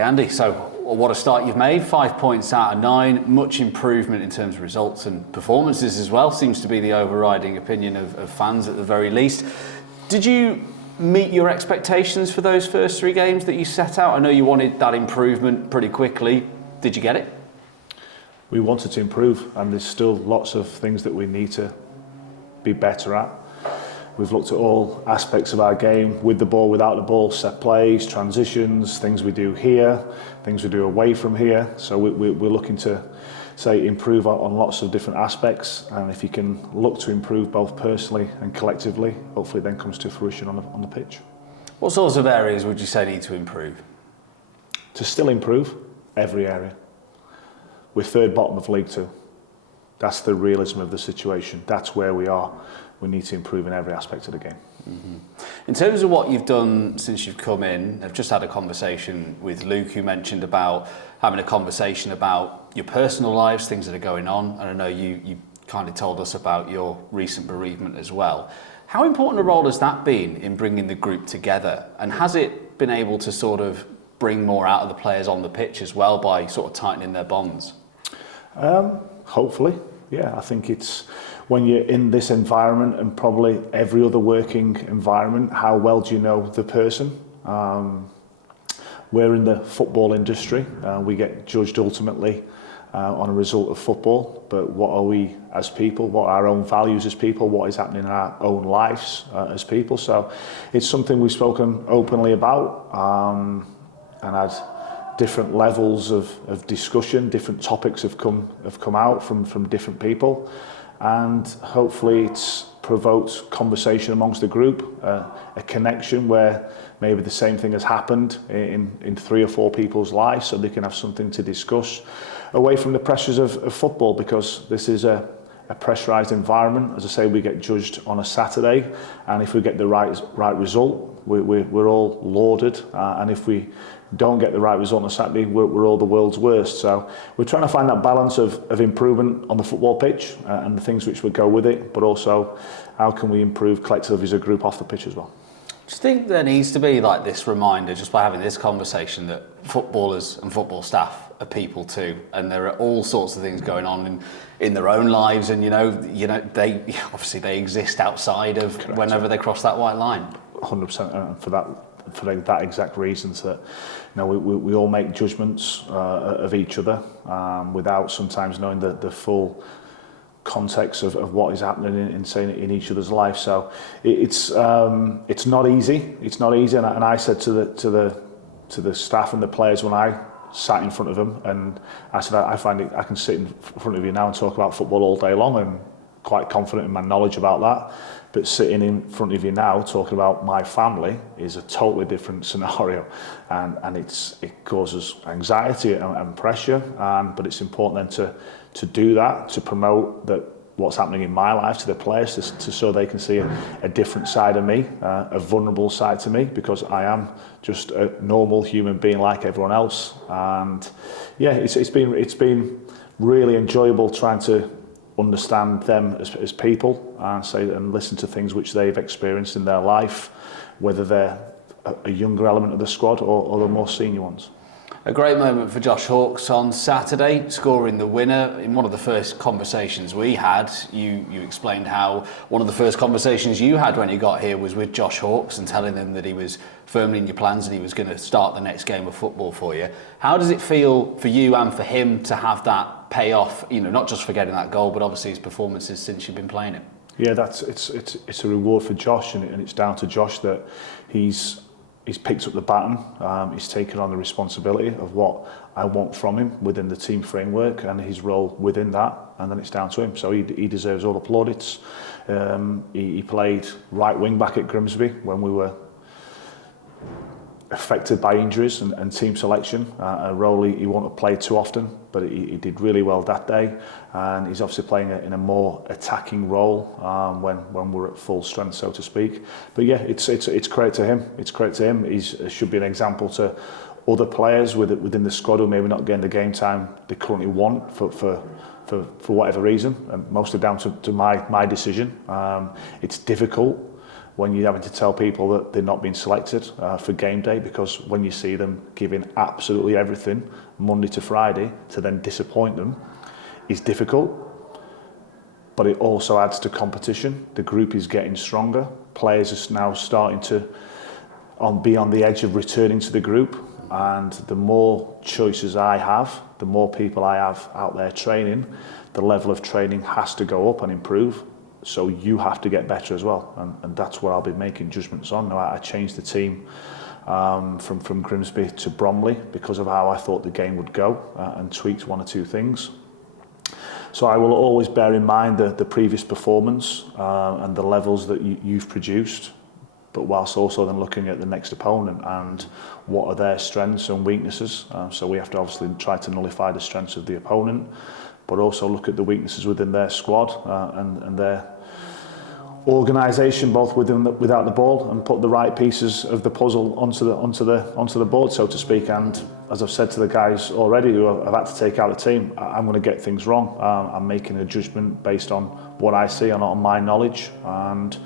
Okay, Andy, so what a start you've made. 5 points out of 9, much improvement in terms of results and performances as well, seems to be the overriding opinion of fans at the very least. Did you meet your expectations for those first 3 games that you set out? I know you wanted that improvement pretty quickly. Did you get it? We wanted to improve, and there's still lots of things that we need to be better at. We've looked at all aspects of our game, with the ball, without the ball, set plays, transitions, things we do here, things we do away from here. So we're looking to, say, improve on lots of different aspects. And if you can look to improve both personally and collectively, hopefully it then comes to fruition on the pitch. What sorts of areas would you say need to improve? To still improve every area. We're third bottom of League Two. That's the realism of the situation. That's where we are. We need to improve in every aspect of the game. Mm-hmm. In terms of what you've done since you've come in, I've just had a conversation with Luke, who mentioned about having a conversation about your personal lives, things that are going on. And I know you kind of told us about your recent bereavement as well. How important a role has that been in bringing the group together? And has it been able to sort of bring more out of the players on the pitch as well by sort of tightening their bonds? Hopefully, yeah. I think it's when you're in this environment and probably every other working environment, how well do you know the person? We're in the football industry. We get judged ultimately on a result of football, but what are we as people? What are our own values as people? What is happening in our own lives as people? So it's something we've spoken openly about and had different levels of discussion. Different topics have come out from different people, and hopefully it's provoked conversation amongst the group, a connection where maybe the same thing has happened in 3 or 4 people's lives, so they can have something to discuss away from the pressures of football, because this is a pressurised environment. As I say, we get judged on a Saturday, and if we get the right result, we're all lauded, and if we don't get the right result on a Saturday, we're all the world's worst. So we're trying to find that balance of improvement on the football pitch and the things which would go with it, but also how can we improve collectively as a group off the pitch as well. Do you think there needs to be like this reminder, just by having this conversation, that footballers and football staff are people too, and there are all sorts of things going on in their own lives, and you know they obviously they exist outside of Correct. Whenever they cross that white line. 100%, for that exact reasons, that we all make judgments of each other without sometimes knowing the full context of what is happening in each other's life. So it's not easy. It's not easy, and I said to the staff and the players when I sat in front of them, and I said I find I can sit in front of you now and talk about football all day long, and quite confident in my knowledge about that. But sitting in front of you now talking about my family is a totally different scenario, and it causes anxiety and pressure. But it's important then to do that, to promote that what's happening in my life to the players, so they can see a different side of me, a vulnerable side to me, because I am just a normal human being like everyone else. And yeah, it's been really enjoyable trying to understand them as people and listen to things which they've experienced in their life, whether they're a younger element of the squad or the more senior ones. A great moment for Josh Hawkes on Saturday, scoring the winner. In one of the first conversations we had, you explained how one of the first conversations you had when you got here was with Josh Hawkes and telling him that he was firmly in your plans and he was going to start the next game of football for you. How does it feel for you and for him to have that pay off, not just for getting that goal, but obviously his performances since you've been playing him? Yeah, it's a reward for Josh, and it's down to Josh that he's picked up the baton, he's taken on the responsibility of what I want from him within the team framework and his role within that, and then it's down to him. So he deserves all the plaudits. He played right wing back at Grimsby when we were affected by injuries and team selection, a role he won't have played too often, but he did really well that day, and he's obviously playing in a more attacking role when we're at full strength, so to speak. But yeah, it's credit to him. It's credit to him. He should be an example to other players within the squad who maybe not getting the game time they currently want for whatever reason, and mostly down to my decision. It's difficult when you're having to tell people that they're not being selected for game day, because when you see them giving absolutely everything Monday to Friday, to then disappoint them is difficult. But it also adds to competition. The group is getting stronger. Players are now starting to be on the edge of returning to the group, and the more choices I have, the more people I have out there training, the level of training has to go up and improve. So you have to get better as well, and that's what I'll be making judgments on. Now, I changed the team from Grimsby to Bromley because of how I thought the game would go, and tweaked one or two things. So I will always bear in mind the previous performance and the levels that you've produced, but whilst also then looking at the next opponent and what are their strengths and weaknesses. So we have to obviously try to nullify the strengths of the opponent, but also look at the weaknesses within their squad and their organisation, both with and without the ball, and put the right pieces of the puzzle onto the board, so to speak. And as I've said to the guys already who have had to take out the team, I'm going to get things wrong. I'm making a judgment based on what I see and on my knowledge, and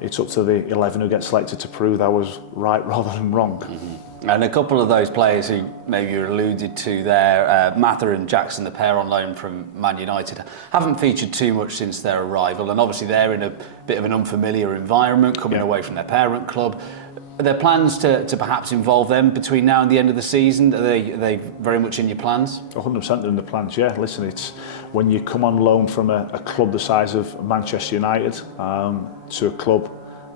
it's up to the 11 who get selected to prove I was right rather than wrong. Mm-hmm. And a couple of those players who maybe you alluded to there, 𝗦𝗧𝗔𝗬 and Jackson, the pair on loan from Man United, haven't featured too much since their arrival, and obviously they're in a bit of an unfamiliar environment, coming away from their parent club. Are there plans to perhaps involve them between now and the end of the season? Are they very much in your plans? 100% in the plans, yeah. Listen, it's when you come on loan from a club the size of Manchester United to a club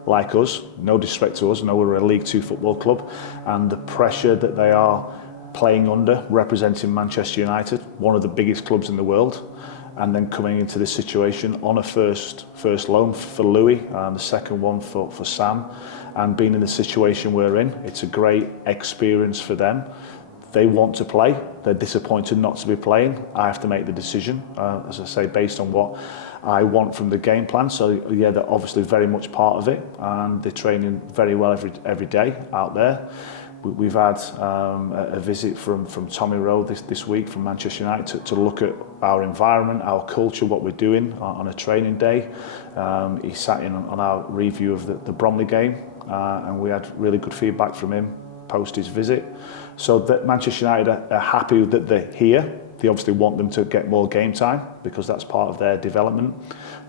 like us, no disrespect to us, I know we're a League Two football club, and the pressure that they are playing under, representing Manchester United, one of the biggest clubs in the world, and then coming into this situation on a first loan for Louis, the second one for Sam, and being in the situation we're in, it's a great experience for them. They want to play, they're disappointed not to be playing. I have to make the decision, as I say, based on what I want from the game plan. So yeah, they're obviously very much part of it, and they're training very well every day out there. We've had a visit from Tommy Rowe this week from Manchester United to look at our environment, our culture, what we're doing on a training day. He sat in on our review of the Bromley game, and we had really good feedback from him post his visit. So that Manchester United are happy that they're here. They obviously want them to get more game time because that's part of their development,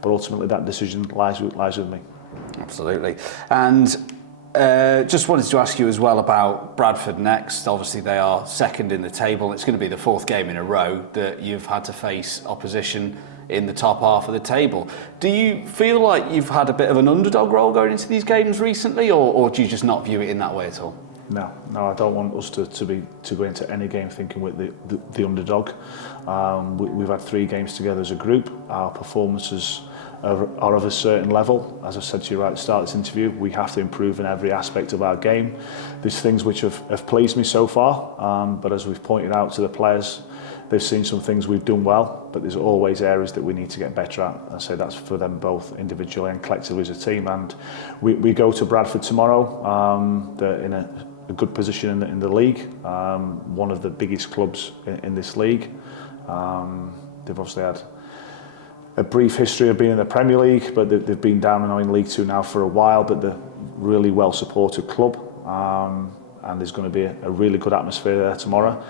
but ultimately that decision lies with me. Absolutely. And just wanted to ask you as well about Bradford next. Obviously they are second in the table. It's going to be the fourth game in a row that you've had to face opposition in the top half of the table. Do you feel like you've had a bit of an underdog role going into these games recently, or do you just not view it in that way at all? No, I don't want us to go into any game thinking with the underdog. We've had 3 games together as a group. Our performances are of a certain level. As I said to you right at the start of this interview, we have to improve in every aspect of our game. There's things which have pleased me so far, but as we've pointed out to the players, they've seen some things we've done well, but there's always areas that we need to get better at. I say that's for them both individually and collectively as a team. And we go to Bradford tomorrow. They're in a good position in the league, one of the biggest clubs in this league. They've obviously had a brief history of being in the Premier League, but they've been down in League Two now for a while, but they're a really well supported club, and there's going to be a really good atmosphere there tomorrow.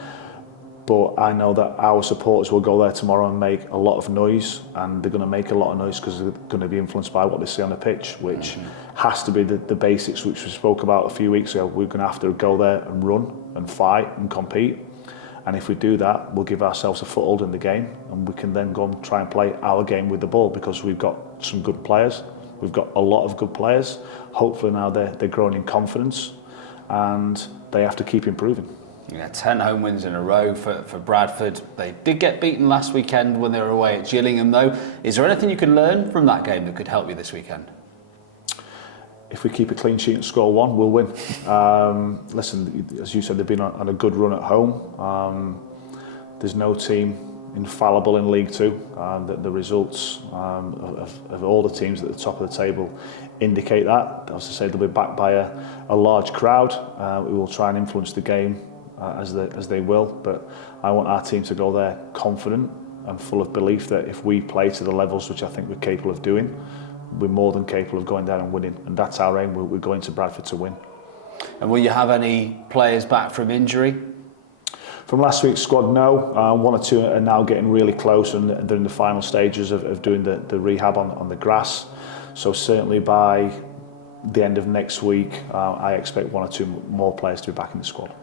But I know that our supporters will go there tomorrow and make a lot of noise, and they're going to make a lot of noise because they're going to be influenced by what they see on the pitch, which has to be the basics which we spoke about a few weeks ago. We're going to have to go there and run and fight and compete, and if we do that, we'll give ourselves a foothold in the game, and we can then go and try and play our game with the ball because we've got some good players. We've got a lot of good players. Hopefully now they're growing in confidence, and they have to keep improving. Yeah, 10 home wins in a row for Bradford. They did get beaten last weekend when they were away at Gillingham though. Is there anything you can learn from that game that could help you this weekend? If we keep a clean sheet and score 1, we'll win. Listen, as you said, they've been on a good run at home. There's no team infallible in League Two. The results of all the teams at the top of the table indicate that. As I say, they'll be backed by a large crowd. We will try and influence the game as they will, but I want our team to go there confident and full of belief that if we play to the levels which I think we're capable of doing, we're more than capable of going down and winning, and that's our aim. We're going to Bradford to win. And will you have any players back from injury? From last week's squad, no. One or two are now getting really close, and they're in the final stages of doing the rehab on the grass. So certainly by the end of next week, I expect one or two more players to be back in the squad.